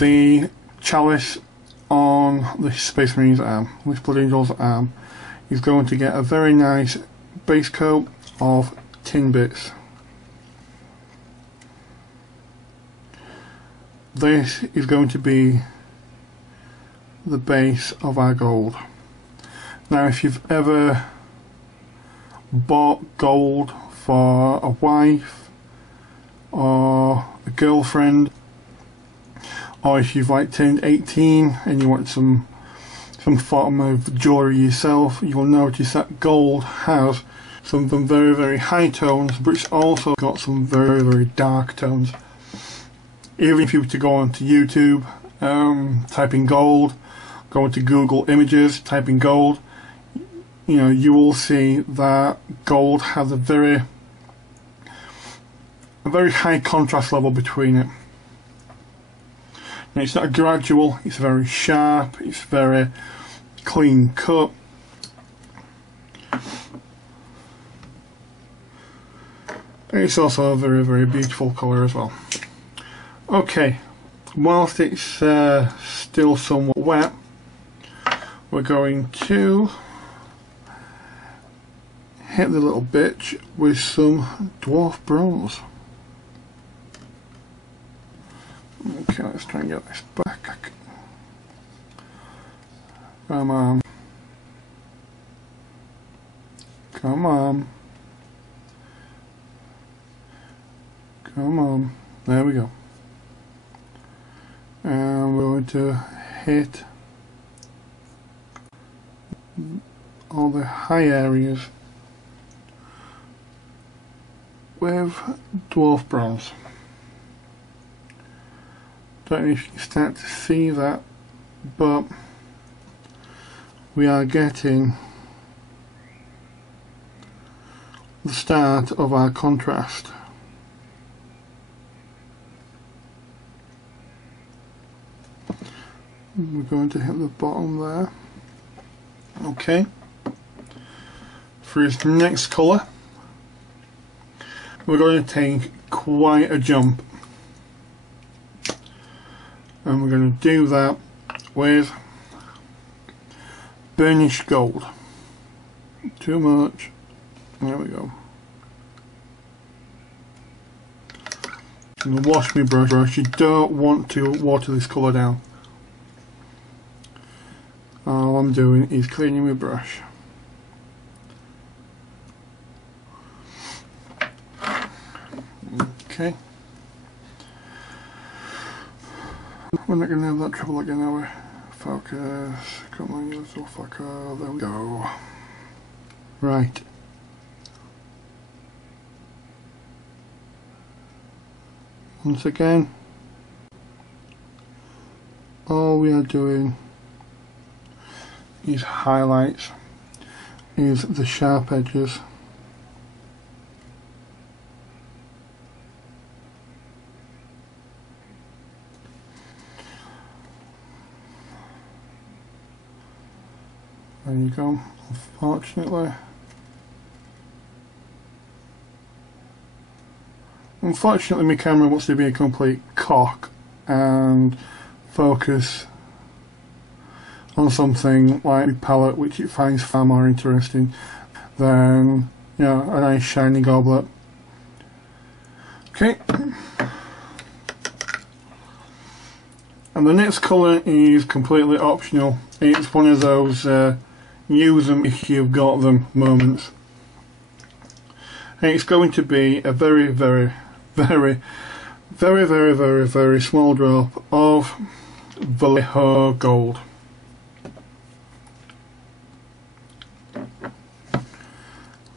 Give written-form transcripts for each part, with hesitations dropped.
The chalice on the Space Marine's arm, this Blood Angel's arm, is going to get a very nice base coat of tin bits. This is going to be the base of our gold. Now, if you've ever bought gold for a wife or a girlfriend, or if you've like turned 18 and you want some form of jewellery yourself, you'll notice that gold has some very, very high tones, but it's also got some very, very dark tones. Even if you were to go onto YouTube, type in gold, go into Google Images, type in gold, you know, you will see that gold has a very high contrast level between it. And it's not gradual, it's very sharp, it's very clean cut. And it's also a very, very beautiful colour as well. Okay, whilst it's still somewhat wet, we're going to hit the little bitch with some dwarf bronze. Okay, let's try and get this back. Come on. Come on. Come on. There we go. And we're going to hit all the high areas with dwarf bronze. Don't know if you can start to see that, but we are getting the start of our contrast. We're going to hit the bottom there. Okay. For his next colour, we're going to take quite a jump. And we're going to do that with burnished gold. Too much. There we go. I'm going to wash my brush. You don't want to water this colour down. All I'm doing is cleaning my brush. Okay. We're not going to have that trouble again, are we? Focus. Come on, you little fucker. There we go. Right. Once again, all we are doing is highlights, is the sharp edges. There you go. Unfortunately my camera wants to be a complete cock and focus on something like a palette which it finds far more interesting than, you know, a nice shiny goblet. Okay. And the next colour is completely optional. It's one of those use them if you've got them moments. And it's going to be a very, very, very, very, very, very, very small drop of Vallejo gold.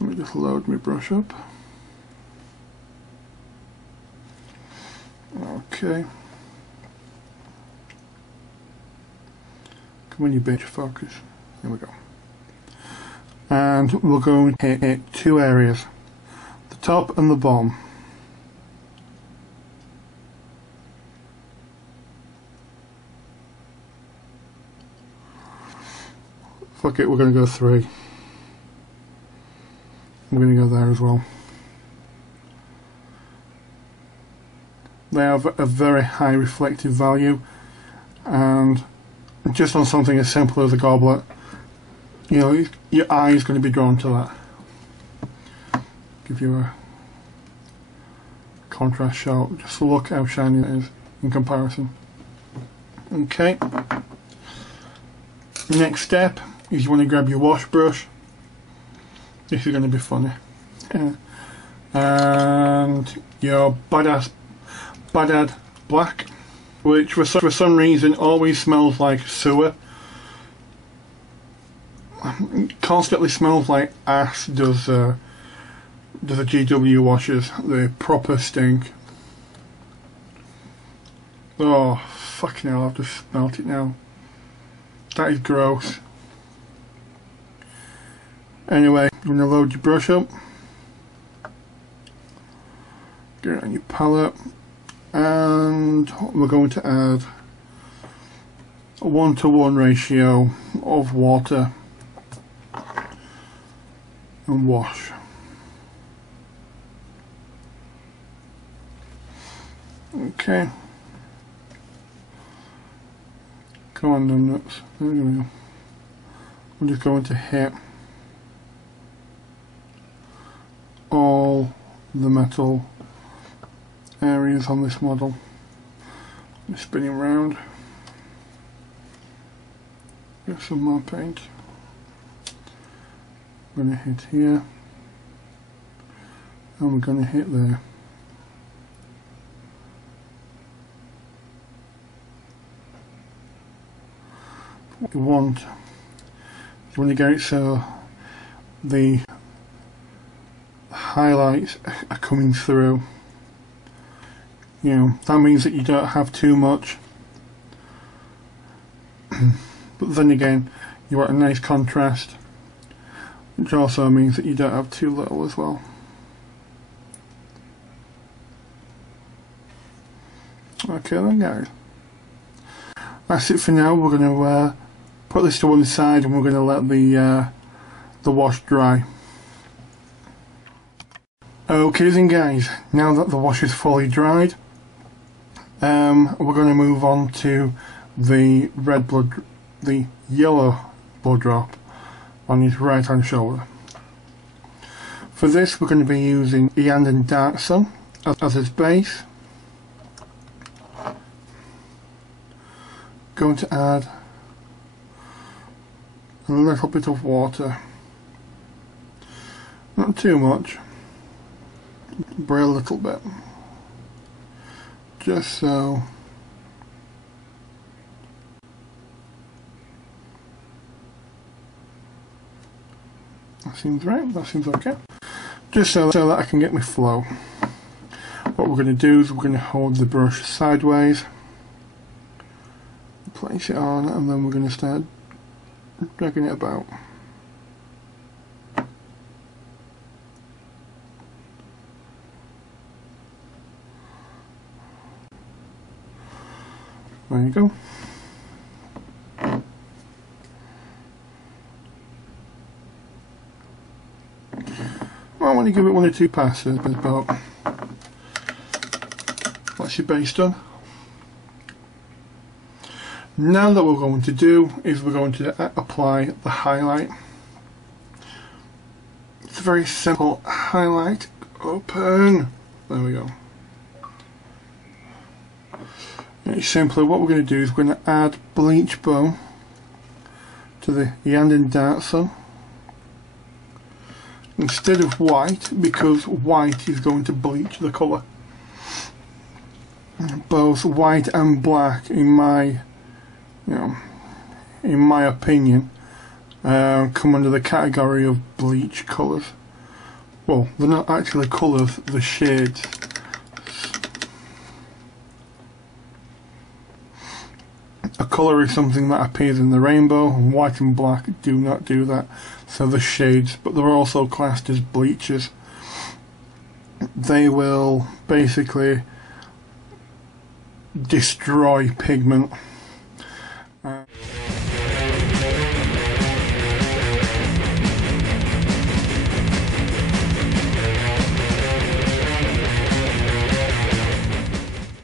Let me just load my brush up. Okay. Come on, you bitch, focus. Here we go. And we're going to hit two areas, the top and the bottom. Fuck it, we're going to go 3. I'm going to go there as well. They have a very high reflective value, and just on something as simple as a goblet, you know, your eye is going to be drawn to that. Give you a contrast shot. Just look how shiny it is in comparison. Okay. Next step is you want to grab your wash brush. This is going to be funny. And your Bad Black, which for some reason always smells like sewer. It constantly smells like ass does the GW washers. They proper stink. Oh fucking hell, I've just smelt it now. That is gross. Anyway, you're going to load your brush up, get it on your palette, and we're going to add a 1:1 ratio of water and wash. Okay. Come on, nuts. There we go. I'm just going to hit all the metal areas on this model. I'm spinning around. Get some more paint. I'm going to hit here, and we're going to hit there. What you want to get it so the highlights are coming through. You know, that means that you don't have too much, but then again you want a nice contrast, which also means that you don't have too little as well. Okay then guys, that's it for now. We're going to put this to one side and we're going to let the wash dry. Okay then guys, now that the wash is fully dried, we're going to move on to the yellow blood drop on his right hand shoulder. For this we're going to be using Iyanden Dark Sun as its base. Going to add a little bit of water, not too much, but a little bit, just so that seems right, that seems okay, just so that I can get my flow. What we're going to do is we're going to hold the brush sideways, place it on, and then we're going to start dragging it about. There you go. Well, I want to give it 1 or 2 passes, but about that's your base done. Now that what we're going to do is we're going to apply the highlight. It's a very simple highlight. Open. There we go. It's simply what we're going to do is we're going to add bleach bow to the Iyanden Dark Sun instead of white, because white is going to bleach the colour. Both white and black, in my opinion, come under the category of bleach colours. Well, they're not actually colours, they're shades. A colour is something that appears in the rainbow, and white and black do not do that, so they're shades, but they're also classed as bleachers. They will basically destroy pigment.